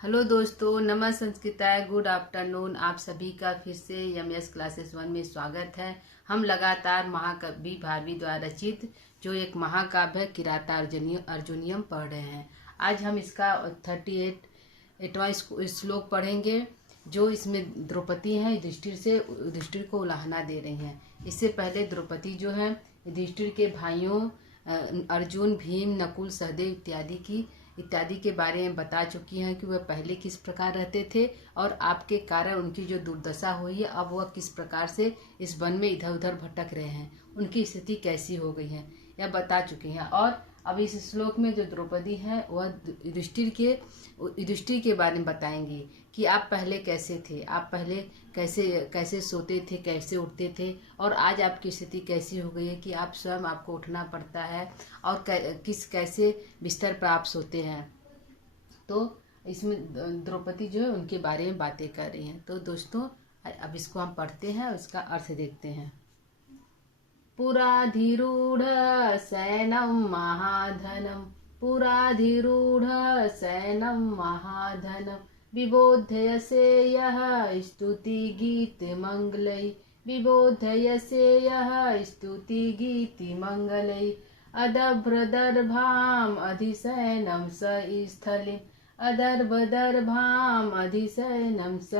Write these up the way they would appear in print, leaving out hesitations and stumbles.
Hello दोस्तों, नमः संस्कृताय, गुड आफ्टरनून। आप सभी का फिर से यमएस क्लासेस 1 में स्वागत है। हम लगातार महाकवि भारवी द्वारा रचित जो एक महाकाव्य है किराता अर्जुनियम पढ़ रहे हैं। आज हम इसका 38वां श्लोक पढ़ेंगे। जो इसमें द्रौपदी हैं युधिष्ठिर को उलाहना दे रही हैं। इससे पहले द्रौपदी जो है युधिष्ठिर के भाइयों अर्जुन, भीम, नकुल, सहदेव इत्यादि के बारे में बता चुकी हैं कि वह पहले किस प्रकार रहते थे और आपके कारण उनकी जो दुर्दशा हुई है, अब वह किस प्रकार से इस वन में इधर उधर भटक रहे हैं, उनकी स्थिति कैसी हो गई है, यह बता चुकी हैं। और अब इस श्लोक में जो द्रौपदी है वह युधिष्ठिर के बारे में बताएंगी कि आप पहले कैसे थे, आप पहले कैसे कैसे सोते थे, कैसे उठते थे, और आज आपकी स्थिति कैसी हो गई है कि आप स्वयं आपको उठना पड़ता है और कैसे बिस्तर पर आप सोते हैं। तो इसमें द्रौपदी जो है उनके बारे में बातें कर रही हैं। तो दोस्तों अब इसको हम पढ़ते हैं और इसका अर्थ देखते हैं। पुराधिरूढ़ सैनं महाधनं, पुराधिरूढ़ सैनं महाधनं, विबोध्यसे यः स्तुतिगीतिमङ्गलै, विबोध्यसे यः स्तुतिगीतिमङ्गलै, अदभ्रदर्भाम् अधिशयनं स स्थलिम्, अदर्भदर्भाम् अधिशयनं स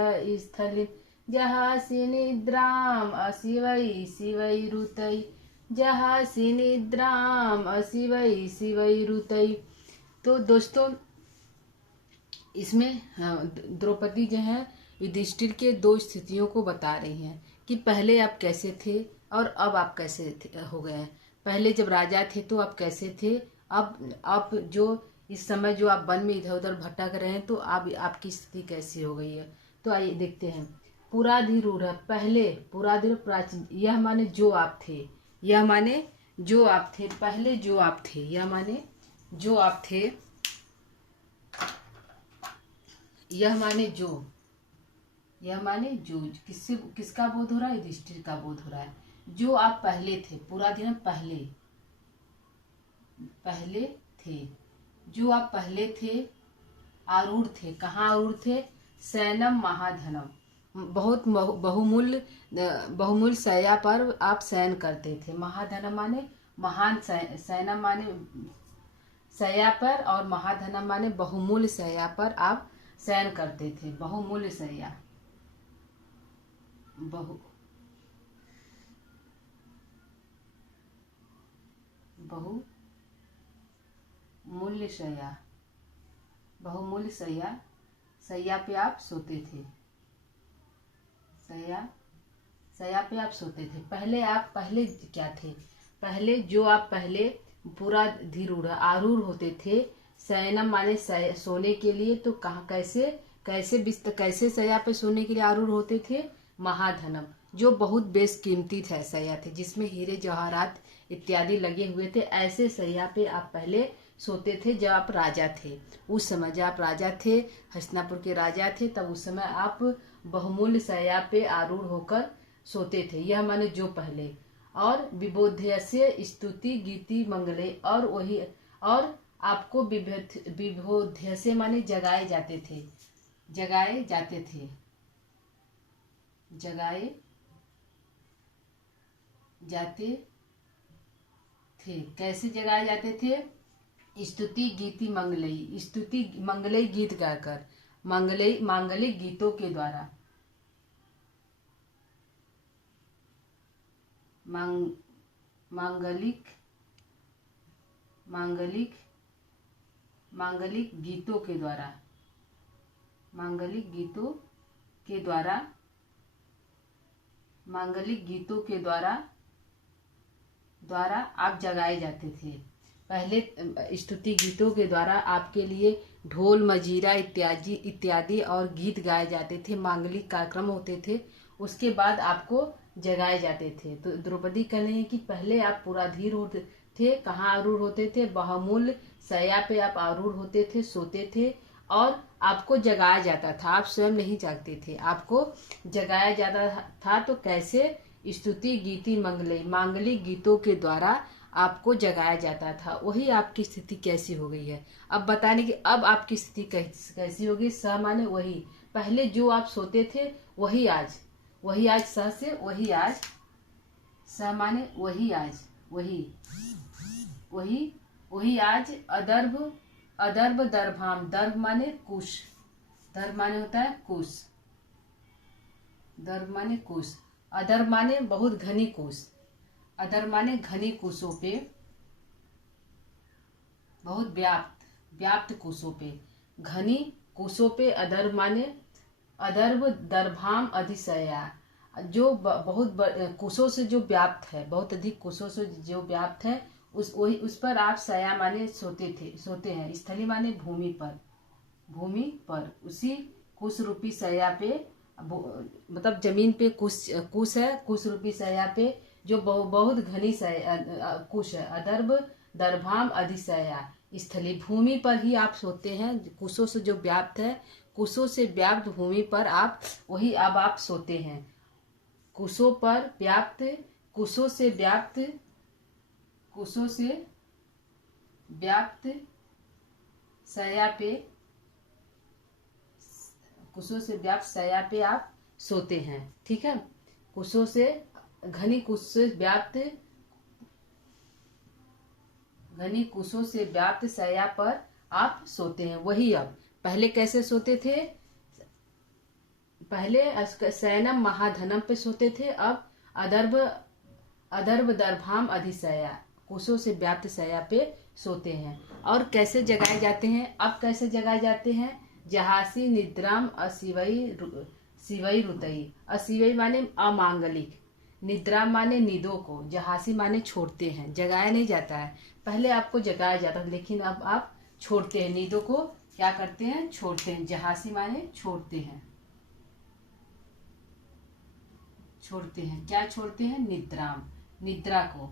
स्थलिम्, जहासि निद्राम् अशिवै शिवैरुतै, जहासि निद्राम् अशिवै शिवैरुतै। तो दोस्तों इसमें द्रौपदी जो है युधिष्ठिर के दो स्थितियों को बता रही हैं कि पहले आप कैसे थे और अब आप कैसे हो गए हैं। पहले जब राजा थे तो आप कैसे थे, अब जो इस समय जो आप वन में इधर उधर भटक रहे हैं तो अब आपकी स्थिति कैसी हो गई है। तो आइए देखते हैं। पुराधिरूढ़ पहले, पुराधिरूढ़ प्राचीन, यह माने जो आप थे, यह माने जो आप थे, पहले जो आप थे, यह माने जो आप थे, यह माने जो, यह माने जो, किसका बोध हो रहा है, युधिष्ठिर का बोध हो रहा है। जो आप पहले थे, पूरा दिन पहले पहले थे, जो आप पहले थे, आरूढ़ थे, कहाँ आरूढ़ थे, सैनम महाधनम, बहुत बहुमूल्य शैया पर आप शयन करते थे। महाधनम माने महान, सैनम माने शैया पर, और महाधनम माने बहुमूल्य शैया पर आप शयन करते थे। बहुमूल्य शैया, बहुमूल्य शैया, बहुमूल्य शैया पे आप सोते थे, शैया पे आप सोते थे। पहले क्या थे, पहले जो आप पहले पूरा धीरूढ़ आरूढ़ होते थे, शयनम माने सोने के लिए, तो कहाँ कैसे शैया पे सोने के लिए आरूढ़ होते थे। महाधनम जो बहुत बेशकीमती था शैया थे, जिसमें हीरे जवाहरात इत्यादि लगे हुए थे, ऐसे शैया पे आप पहले सोते थे जब आप राजा थे। उस समय जब आप राजा थे, हस्तिनापुर के राजा थे, तब उस समय आप बहुमूल्य शैया पे आरूढ़ होकर सोते थे। यह माने जो पहले। और विबोध्यस्य स्तुति गीति मंगले, और वही, और आपको विबोध्यस्य माने जगाए जाते थे, जगाए जाते थे, जगाए जाते थे। कैसे जगाए जाते थे, स्तुति गीति मंगलई, स्तुति मंगलई गीत गाकर, मांगलिक गीतों के द्वारा, मांगलिक गीतों के द्वारा, मांगलिक गीतों के द्वारा आप जगाए जाते थे। पहले स्तुति गीतों के द्वारा आपके लिए ढोल मजीरा इत्यादि और गीत गाए जाते थे, मांगलिक कार्यक्रम होते थे, उसके बाद आपको जगाए जाते थे। तो द्रौपदी कह रही है कि पहले आप पुराधीर होते थे, कहाँ आरूढ़ होते थे, बहुमूल्य शैया पे आप आरूढ़ होते थे, सोते थे, और आपको जगाया जाता था, आप स्वयं नहीं जागते थे, आपको जगाया जाता था। तो कैसे, स्तुति गीति मंगले, मांगलिक गीतों के द्वारा आपको जगाया जाता था, वही आपकी स्थिति कैसी हो गई है। अब बताने की अब आपकी स्थिति कैसी होगी। स माने वही, पहले जो आप सोते थे वही आज, वही आज, स से वही आज, स माने वही आज, वही वही वही आज, अदर्भ अदर्भ दर्भाम, दर्भ माने कुश, दर्भ माने होता है कुश, दर्भ माने कुश, अदर्भ माने बहुत घनी कुश, अदर्भ माने घनी कुशों पे, बहुत व्याप्त कुशों पे, घनी कुशों पे, अदर्भ माने अदर्भ दर्भाम अधिशया, जो बहुत कुशों से जो व्याप्त है, बहुत अधिक कुशों से जो व्याप्त है, उस पर आप शया माने सोते हैं। स्थली माने भूमि पर, उसी कुश रूपी शया पे, मतलब जमीन पे कुश है, कुश रूपी शया पे जो बहुत घनी कुश है। अदर्भ दर्भाम अधिशया, स्थली भूमि पर ही आप सोते हैं, कुशों से जो व्याप्त है, कुशों से व्याप्त भूमि पर आप वही अब आप सोते हैं। कुशों पर व्याप्त, कुशों से व्याप्त शया पे, कुशों से व्याप्त शया पे आप सोते हैं। ठीक है, कुशों से घनी कुशों से व्याप्त शया पर आप सोते हैं। वही अब पहले कैसे सोते थे, पहले शयनम महाधनम पे सोते थे, अब अदर्भ दर्भाम अधिशया, कुशों से व्याप्त शया पे सोते हैं। और कैसे जगाए जाते हैं, अब कैसे जगाए जाते हैं, जहासी निद्राम शिवई रुतई, अशिवई माने अमांगलिक, निद्रा माने नींदों को, जहासी माने छोड़ते हैं, जगाया नहीं जाता है। पहले आपको जगाया जाता था, लेकिन अब आप छोड़ते हैं, नींदों को क्या करते हैं, छोड़ते हैं। जहासी माने छोड़ते हैं, क्या छोड़ते हैं, निद्रा को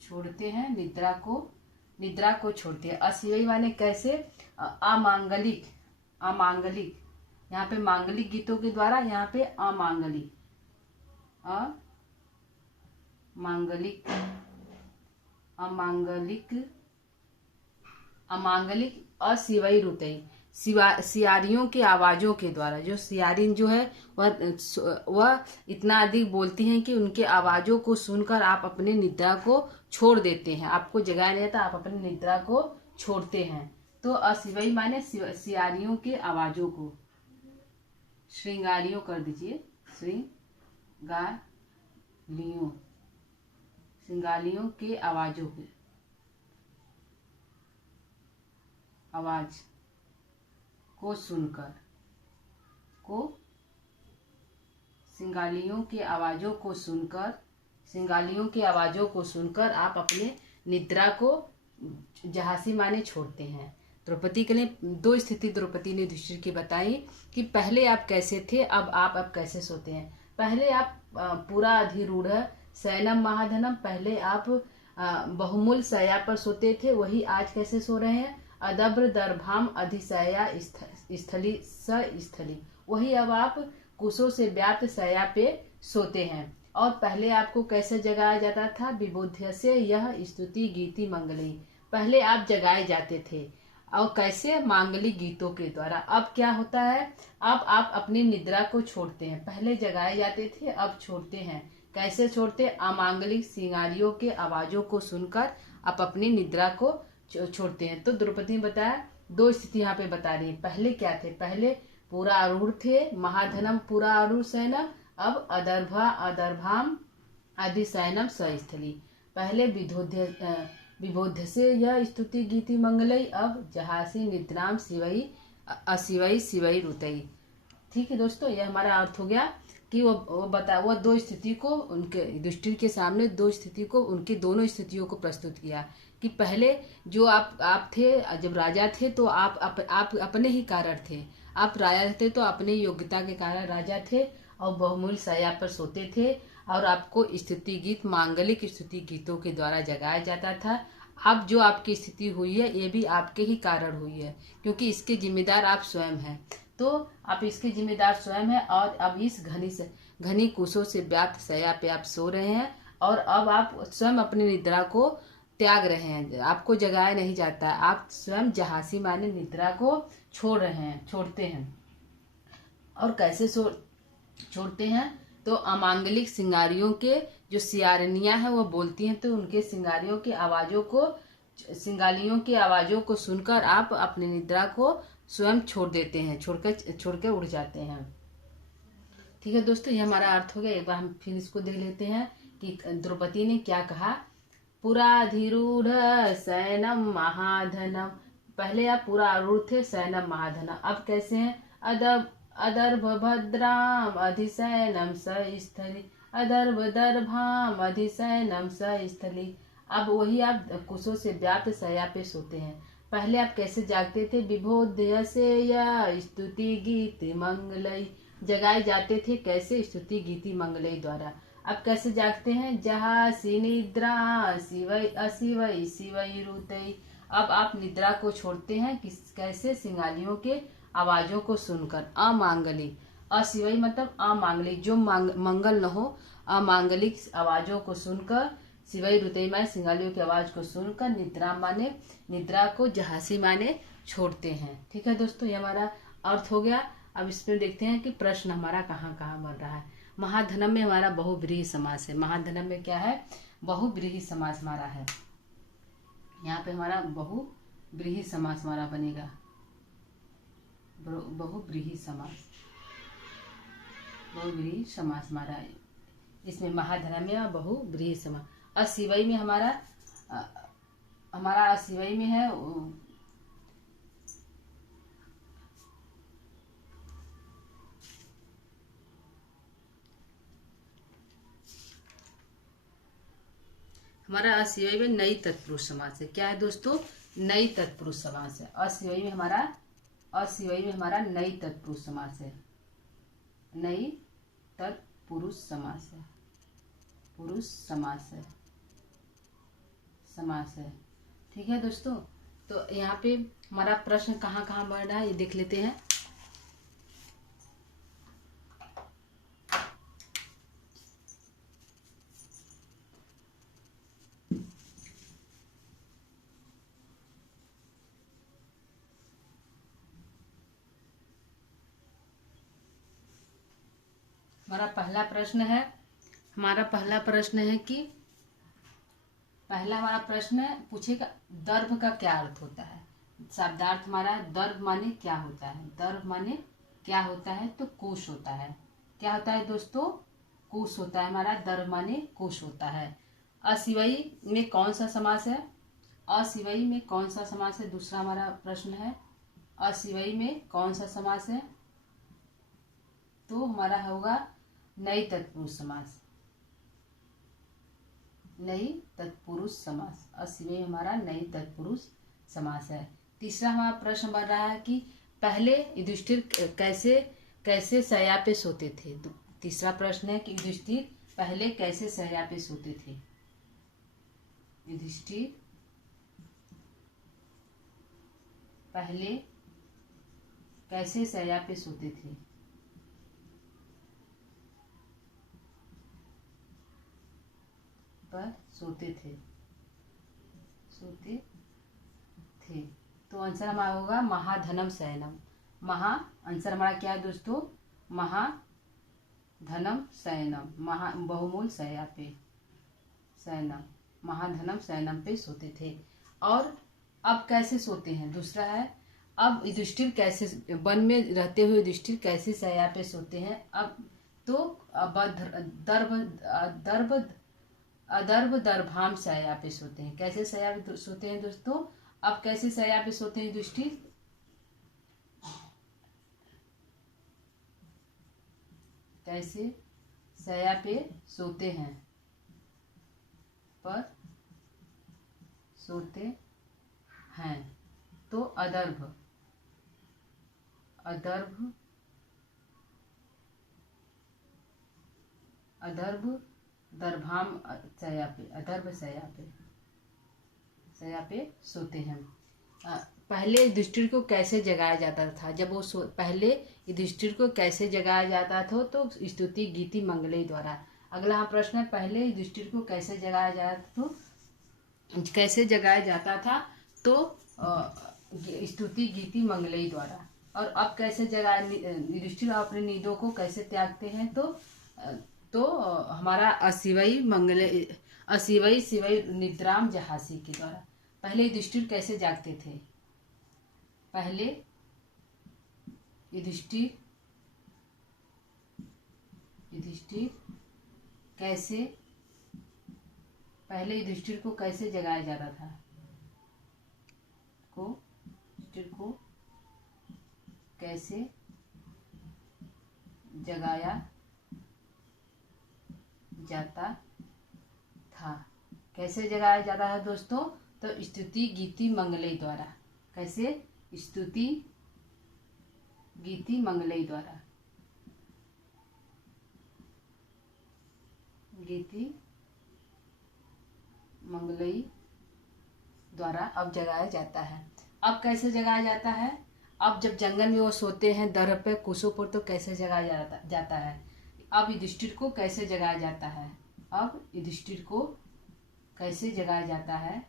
छोड़ते हैं, निद्रा को छोड़ते हैं। अशिवई माने कैसे, अमांगलिक, यहाँ पे मांगलिक गीतों के द्वारा, यहाँ पे अमांगलिक अशिवई रुतई, सियारियों के आवाजों के द्वारा। जो सियारिन जो है वह इतना अधिक बोलती हैं कि उनके आवाजों को सुनकर आप अपने निद्रा को छोड़ देते हैं। आपको जगाया नहीं था, आप अपनी निद्रा को छोड़ते हैं। तो अशिवई माने सियारियों के आवाजों को, श्रृंगारियों कर दीजिए, श्रृंगारियों के आवाजों के आवाज को सुनकर, सिंगालियों के आवाजों को सुनकर आप अपने निद्रा को, जहासी माने छोड़ते हैं। द्रौपदी के लिए दो स्थिति द्रौपदी ने युधिष्ठिर की बताई कि पहले आप कैसे थे, अब कैसे सोते हैं। पहले आप पूरा अधिरूढ़ शयनम महाधनम, पहले आप बहुमूल शया पर सोते थे, वही आज कैसे सो रहे हैं, अदब्र दर्भाम अधिशया स्थली, वही अब आप कुशों से व्याप्त शया पे सोते हैं। और पहले आपको कैसे जगाया जाता था, विबुध्य से यह स्तुति गीति मंगली, पहले आप जगाए जाते थे। और कैसे, मांगलिक गीतों के द्वारा। अब क्या होता है, अब आप अपनी निद्रा को छोड़ते हैं। पहले जगाए जाते थे, अब छोड़ते हैं। कैसे छोड़ते, अमांगलिक सिंगारियों के आवाजों को सुनकर आप अपनी निद्रा को छोड़ते हैं। तो द्रौपदी ने बताया, दो स्थिति यहाँ पे बता रही है। पहले क्या थे, पहले पूरा आरूढ़ थे, महाधनम पूरा आरूढ़ शयनम, अब अदर्भाम अधिशयनम सस्थली। पहले विबोध्य से यह स्तुति गीति मंगलई, अब जहासी निद्राम शिवई रुतई। ठीक है दोस्तों, यह हमारा अर्थ हो गया कि वो दो स्थिति को, उनके युधिष्ठिर के सामने दो स्थिति को, उनकी दोनों स्थितियों को प्रस्तुत किया कि पहले जो आप थे, जब राजा थे तो आप अपने ही कारण थे, आप राजा थे तो अपने योग्यता के कारण राजा थे और बहुमूल्य शया पर सोते थे, और आपको स्तुति गीत, मांगलिक स्तुति गीतों के द्वारा जगाया जाता था। अब जो आपकी स्थिति हुई है, ये भी आपके ही कारण हुई है, क्योंकि इसके जिम्मेदार आप स्वयं हैं। तो आप इसके जिम्मेदार स्वयं हैं। और अब इस घनी कुशों से व्याप्त शैया पे आप सो रहे हैं और अब आप स्वयं अपनी निद्रा को त्याग रहे हैं, आपको जगाया नहीं जाता है, आप स्वयं जहासी माने निद्रा को छोड़ रहे हैं, छोड़ते हैं। और कैसे छोड़ते हैं? तो अमांगलिक सिंगारियों के जो सियारनियां हैं वो बोलती हैं, तो उनके सिंगालियों की आवाजों को सुनकर आप अपनी निद्रा को स्वयं छोड़ देते हैं, छोड़कर उड़ जाते हैं। ठीक है दोस्तों, ये हमारा अर्थ हो गया। एक बार हम फिर इसको देख लेते हैं कि द्रौपदी ने क्या कहा। पुराधिरूढ़ सैनम महाधनम, पहले आप पूरा आरूढ़ थे, सैनम महाधनम, अब कैसे हैं? अदर्भ भद्राम अधिसैनम सस्थली, अदर्भ दर्भाम अधिसैनम सस्थली। अब वही आप कुशों से व्याप्त शैया पे सोते हैं। पहले आप कैसे जागते थे? विभोदय से या स्तुति गीत मंगलई, जगाए जाते थे कैसे? स्तुति गीति मंगलई द्वारा। अब कैसे जागते हैं? जहासी निद्रा शिवई अशिवई शिवई रुतई, अब आप निद्रा को छोड़ते हैं कैसे? सिंगालियों के आवाजों को सुनकर। अमांगलिक, अशिवई मतलब अमांगलिक, जो मंगल न हो, अमांगलिक आवाजों को सुनकर, शिवई रुतई माने सिंगालियों की आवाज को सुनकर, निद्रा माने निद्रा को, जहासी माने छोड़ते हैं। ठीक है दोस्तों, ये हमारा अर्थ हो गया। अब इसमें देखते हैं कि प्रश्न हमारा कहाँ कहाँ बन रहा है। महाधनम में हमारा बहुव्रीहि समास है। महाधनम में क्या है? बहुव्रीहि समास हमारा है। यहाँ पे हमारा बहुव्रीहि समास हमारा बनेगा, बहुव्रीहि समास, बहुव्रीहि समास हमारा है। इसमें महाधनम में बहुव्रीहि समास। अशिवई में हमारा अशिवई में है हमारा अशिवई में नई तत्पुरुष समास है। क्या है दोस्तों? नई तत्पुरुष समास है। अशिवई में हमारा नई तत्पुरुष समास है, नई तत्पुरुष समास है, पुरुष समास है। ठीक है दोस्तों, तो यहाँ पे हमारा प्रश्न कहाँ कहाँ बढ़ रहा है ये देख लेते हैं। हमारा पहला प्रश्न है कि हमारा प्रश्न पूछेगा दर्भ का क्या अर्थ होता है। शब्दार्थ हमारा दर्भ माने क्या होता है? दर्भ माने क्या होता है? तो कुश होता है। क्या होता है दोस्तों? कुश होता है हमारा। दर्भ माने कुश होता है। अशिवई में कौन सा समास है? अशिवई में कौन सा समास है? दूसरा हमारा प्रश्न है, अशिवई में कौन सा समास है? तो हमारा होगा नई तत्पुरुष समास, नई तत्पुरुष समास। अशिवई हमारा नई तत्पुरुष समास है। तीसरा हमारा प्रश्न बन रहा है कि पहले युधिष्ठिर कैसे शैया पे सोते थे। तो तीसरा प्रश्न है कि युधिष्ठिर पहले कैसे शैया पे सोते थे। युधिष्ठिर पहले कैसे शैया पे सोते थे। सोते थे। तो आंसर हमारा होगा महाधनम शयनम। आंसर हमारा क्या है दोस्तों? महाधनम शयनम, बहुमूल शैया पे शयनम, महाधनम शयनम पे सोते थे। और अब कैसे सोते हैं? दूसरा है, अब युधिष्ठिर कैसे वन में रहते हुए युधिष्ठिर कैसे शैया पे सोते हैं। अब तो अदर्भ दर्भाम शैया पे सोते हैं। कैसे शैया पे सोते हैं दोस्तों? अब कैसे शैया पे सोते हैं युधिष्ठिर? कैसे शैया पे सोते हैं, पर सोते हैं। तो अदर्भ दर्भाम शैया पे, अदर्भ शैया पे सोते हैं। पहले युधिष्ठिर को कैसे जगाया जाता था, जब वो पहले युधिष्ठिर को कैसे जगाया जाता था, तो स्तुति गीति मंगलई द्वारा। अगला प्रश्न है, पहले युधिष्ठिर को कैसे जगाया जाता था, कैसे जगाया जाता था, तो स्तुति गीति मंगलई द्वारा। और अब कैसे जगाया, युधिष्ठिर अपने नींदों को कैसे त्यागते हैं, तो हमारा असिवई सिवई निद्राम जहासी के द्वारा। पहले युधिष्ठिर कैसे जागते थे, पहले युधिष्ठिर कैसे, पहले युधिष्ठिर को कैसे जगाया जाता था, युधिष्ठिर को कैसे जगाया जाता था, कैसे जगाया जाता है दोस्तों, तो स्तुति गीति मंगलई द्वारा। कैसे, स्तुति गीति मंगलई द्वारा, गीति मंगलई द्वारा अब जगाया जाता है। अब कैसे जगाया जाता है, अब जब जंगल में वो सोते हैं दर पे कुशों पर, तो कैसे जगाया जाता है। अब युधिष्ठिर को कैसे जगाया जाता है, अब युधिष्ठिर को कैसे जगाया जाता है,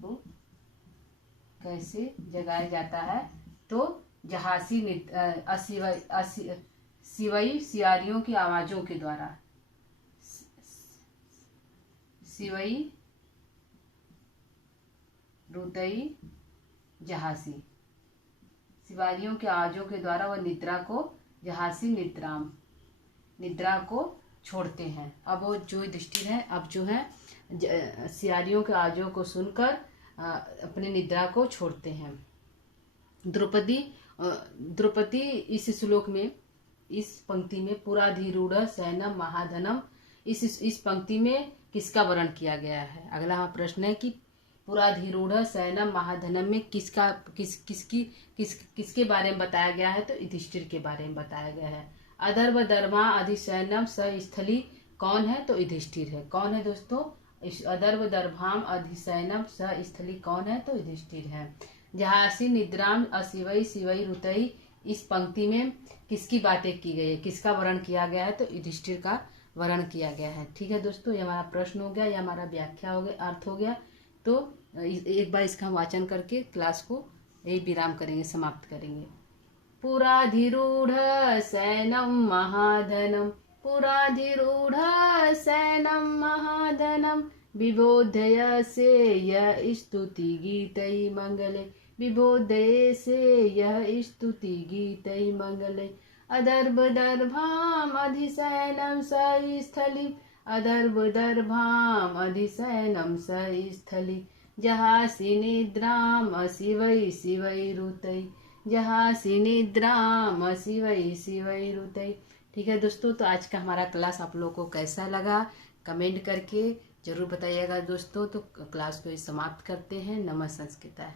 तो कैसे जगाया जाता है, तो जहासी सिवई सियारियों की आवाजों के द्वारा, सिवई रुतई जहासी, सिवारियों के आवाजों के द्वारा वह निद्रा को, जहासी निद्रा को छोड़ते हैं। अब वो जो युधिष्ठिर है, अब जो है सियारियों के आवाजों को सुनकर अपनी निद्रा को छोड़ते हैं। द्रौपदी इस श्लोक में, इस पंक्ति में पुराधिरूढ़ सैनम महाधनम, इस पंक्ति में किसका वर्णन किया गया है। अगला प्रश्न है कि पुराधिरूढ़ सैनम महाधनम में किसके बारे में बताया गया है, तो युधिष्ठिर के बारे में बताया गया है। अधर्व धर्मा अधिसैनम सस्थली कौन है, तो युधिष्ठिर है। कौन है दोस्तों, अधर्व दर्भाम अधिसैनम सस्थली कौन है, तो युधिष्ठिर है। जहासी निद्राम असिवई सिवई रुतई, इस पंक्ति में किसकी बातें की गई है, किसका वर्णन किया गया है, तो युधिष्ठिर का वर्णन किया गया है। ठीक है दोस्तों, ये हमारा प्रश्न हो गया, ये हमारा व्याख्या हो गया, अर्थ हो गया। तो एक बार इसका वाचन करके क्लास को यही विराम करेंगे, समाप्त करेंगे। पुराधिरूढ़ सैनम महाधनम, पुराधिरूढ़ सैनम महाधनम, विबोधय से यह स्तुति गीतई मंगले, विबोधय से यह स्तुति गीतई मंगले। अदर्भ दर्भाम अधिसैनम सस्थली, अदर्भ दर्भाम अधिसैनम सस्थली, जहासी निद्राम असिवई सिवई रुतई, जहासी निद्राम असिवई सिवई रुतई। ठीक है दोस्तों, तो आज का हमारा क्लास आप लोगों को कैसा लगा कमेंट करके जरूर बताइएगा दोस्तों। तो क्लास को समाप्त करते हैं। नमः संस्कृता।